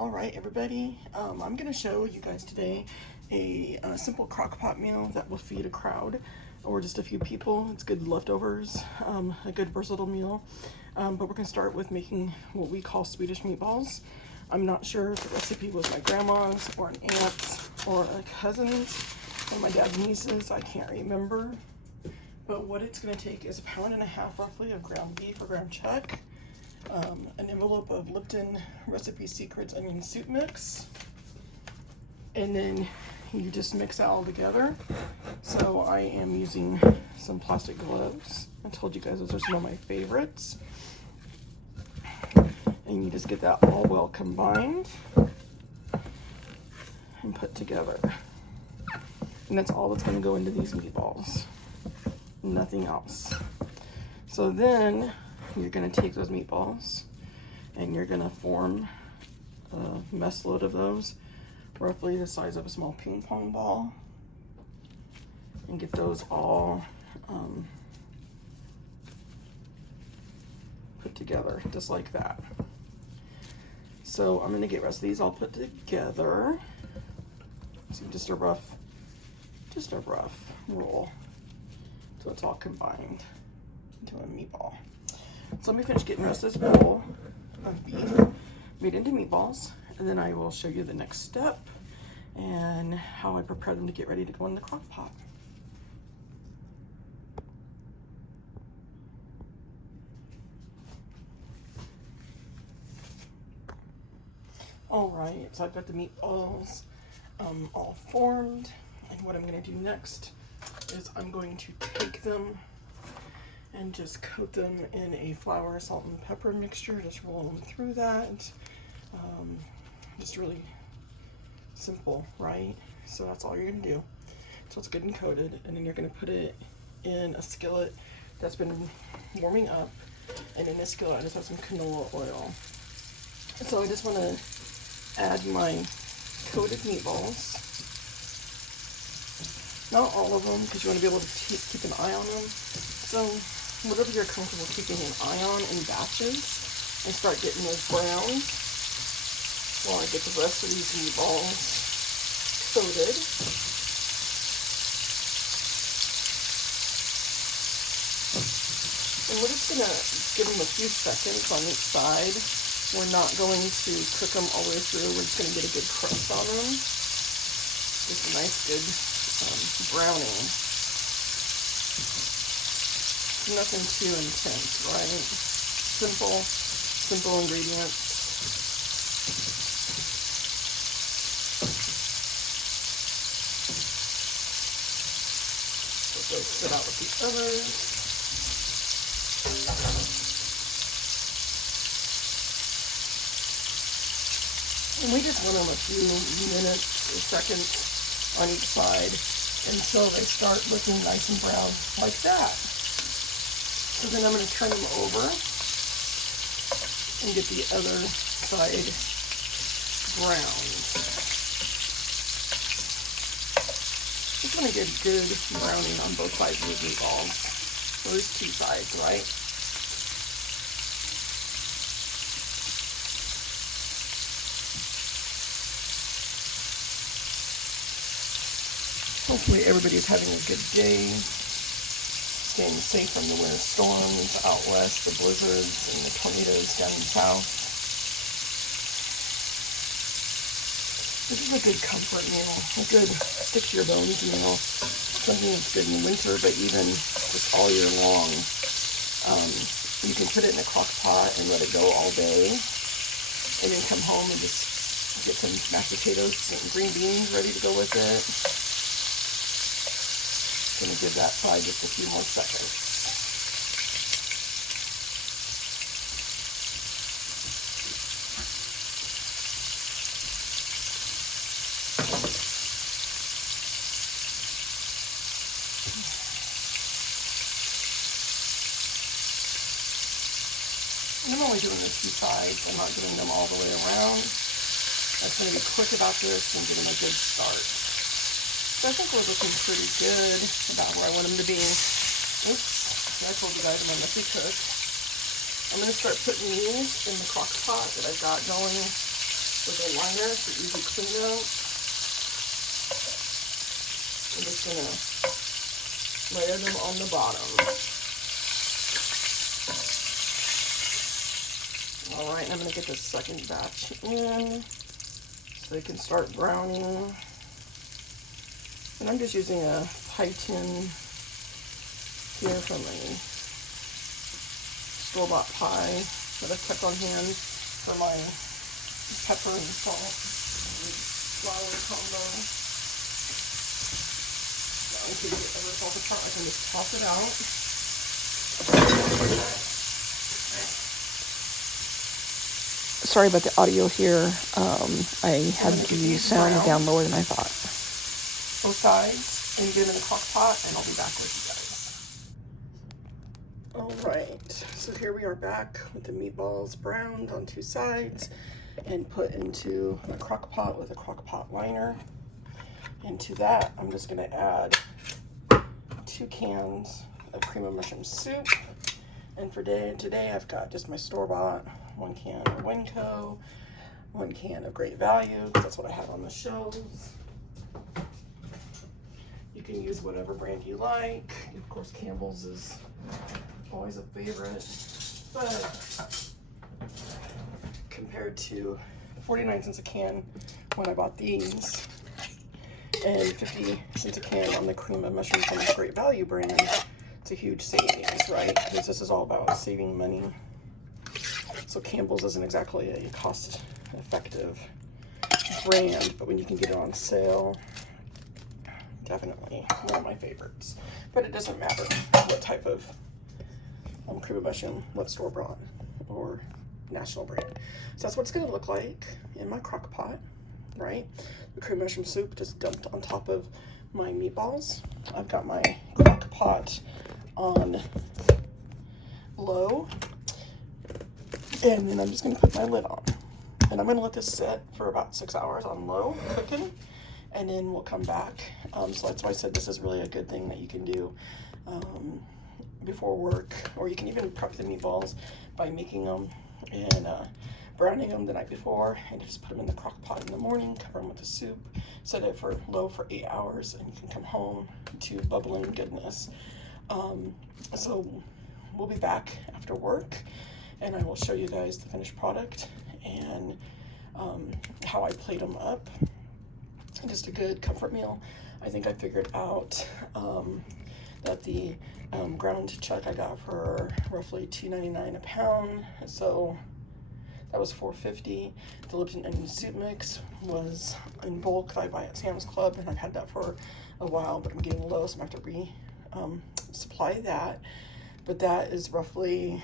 Alright everybody, I'm going to show you guys today a simple crockpot meal that will feed a crowd or just a few people. It's good leftovers, a good versatile meal, but we're going to start with making what we call Swedish meatballs. I'm not sure if the recipe was my grandma's or an aunt's or a cousin's or my dad's niece's, I can't remember. But what it's going to take is 1.5 pounds roughly of ground beef or ground chuck, an envelope of Lipton Recipe Secrets onion soup mix, and then you just mix that all together. So I am using some plastic gloves. I told you guys those are some of my favorites. And you just get that all well combined and put together. And that's all that's going to go into these meatballs. Nothing else. So then you're going to take those meatballs and you're going to form a mess load of those, roughly the size of a small ping pong ball, and get those all put together just like that. So I'm going to get the rest of these all put together. So just a rough roll so it's all combined into a meatball. So let me finish getting the rest of this bowl of beef made into meatballs, and then I will show you the next step and how I prepare them to get ready to go in the crock pot. Alright, so I've got the meatballs all formed, and what I'm going to do next is I'm going to take them and just coat them in a flour, salt, and pepper mixture. Just roll them through that. Just really simple, right? So that's all you're gonna do. So it's good and coated, and then you're gonna put it in a skillet that's been warming up, and in this skillet I just have some canola oil. So I just want to add my coated meatballs. Not all of them, because you want to be able to keep an eye on them. So whatever you're comfortable keeping an eye on in batches, and start getting those browns while I get the rest of these meatballs coated. And we're just going to give them a few seconds on each side. We're not going to cook them all the way through. We're just going to get a good crust on them. Just a nice good browning. Nothing too intense, right? Simple ingredients. Let those sit out with the others. And we just want them a few minutes or seconds on each side until they start looking nice and brown like that. So then I'm going to turn them over and get the other side browned. Just want to get good browning on both sides of the meatballs. Those two sides, right? Hopefully everybody's having a good day, staying safe from the winter storms out west, the blizzards and the tornadoes down south. This is a good comfort meal, a good stick-to-your-bones meal, something that's good in winter, but even just all year long. You can put it in a crock pot and let it go all day, and then come home and just get some mashed potatoes and green beans ready to go with it. Going to give that side just a few more seconds. And I'm only doing this two sides. I'm not doing them all the way around. I just want to be quick about this and give them a good start. So I think we're looking pretty good about where I want them to be. Oops, I told you guys I'm a messy cook. I'm going to start putting these in the crock pot that I've got going. with a liner for easy cleanup. I'm just gonna layer them on the bottom. All right, I'm gonna get the second batch in so they can start browning. And I'm just using a pie tin here from a store-bought pie that I've kept on hand for my pepper and salt and flour combo. Now in case it ever falls apart, I can just toss it out. Sorry about the audio here. I had the sound down lower than I thought. Both sides, and get them in a crock pot, and I'll be back with you guys. All right, so here we are back with the meatballs browned on two sides and put into a crock pot with a crock pot liner. Into that, I'm just gonna add 2 cans of cream of mushroom soup. And for today, I've got just my store-bought, 1 can of Winco, 1 can of Great Value, because that's what I have on the shelves. You can use whatever brand you like. Of course, Campbell's is always a favorite, but compared to 49 cents a can when I bought these, and 50 cents a can on the cream of mushroom from the Great Value brand, it's a huge savings, right? Because this is all about saving money. So Campbell's isn't exactly a cost-effective brand, but when you can get it on sale, definitely one of my favorites. But it doesn't matter what type of cream of mushroom, what store bought or national brand. So that's what it's going to look like in my crock pot, right? The cream of mushroom soup just dumped on top of my meatballs. I've got my crock pot on low, and then I'm just going to put my lid on. And I'm going to let this sit for about 6 hours on low cooking, and then we'll come back. So that's why I said this is really a good thing that you can do before work, or you can even prep the meatballs by making them and browning them the night before, and just put them in the crock pot in the morning, cover them with the soup, set it for low for 8 hours, and you can come home to bubbling goodness. So we'll be back after work, and I will show you guys the finished product and how I plate them up. Just a good comfort meal. I think I figured out that the ground chuck I got for roughly $2.99 a pound, so that was $4.50. The Lipton onion soup mix was in bulk. I buy at Sam's Club, and I've had that for a while, but I'm getting low, so I'm gonna have to supply that. But that is roughly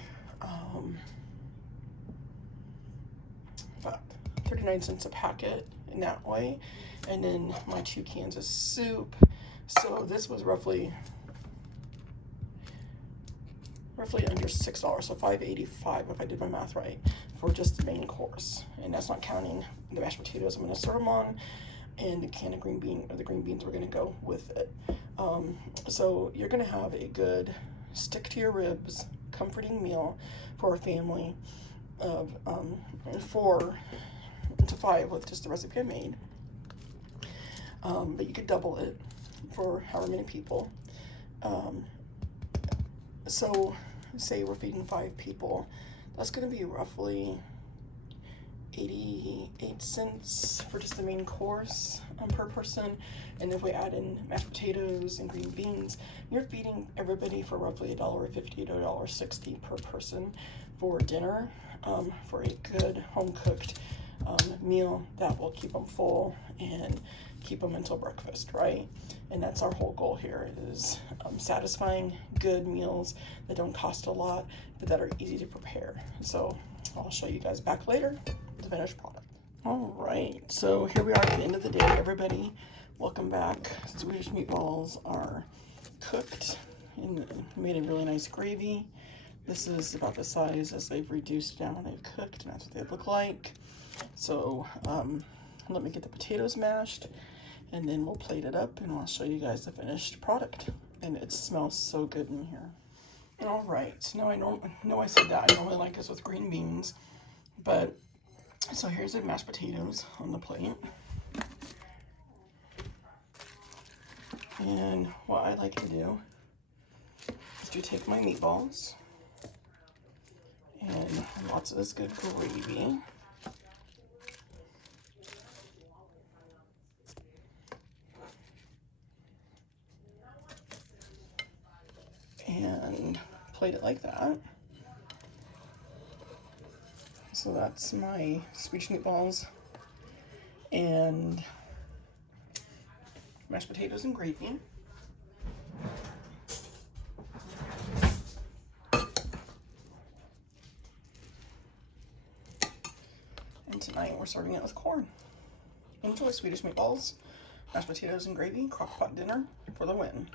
about 39 cents a packet in that way. And then my 2 cans of soup. So this was roughly under $6, so $5.85 if I did my math right, for just the main course. And that's not counting the mashed potatoes I'm gonna serve them on, and the can of the green beans we're gonna go with it. So you're gonna have a good stick to your ribs, comforting meal for a family of 4 to 5 with just the recipe I made. But you could double it for however many people. So say we're feeding 5 people, that's going to be roughly 88 cents for just the main course per person. And if we add in mashed potatoes and green beans, you're feeding everybody for roughly $1.50 to $1.60 per person for dinner, for a good home-cooked meal that will keep them full and keep them until breakfast, right? And that's our whole goal here, is satisfying good meals that don't cost a lot, but that are easy to prepare. So I'll show you guys back later the finished product. All right, so here we are at the end of the day, everybody. Welcome back. Swedish meatballs are cooked and made a really nice gravy. This is about the size as they've reduced down when they've cooked, and that's what they look like. So let me get the potatoes mashed, and then we'll plate it up, and I'll show you guys the finished product. And it smells so good in here. All right, now I know I said that I normally like this with green beans, but So here's the mashed potatoes on the plate. And what I like to do is to take my meatballs and lots of this good gravy. And plate it like that. So that's my Swedish meatballs and mashed potatoes and gravy. And tonight we're serving it with corn. Enjoy Swedish meatballs, mashed potatoes and gravy, crock pot dinner for the win.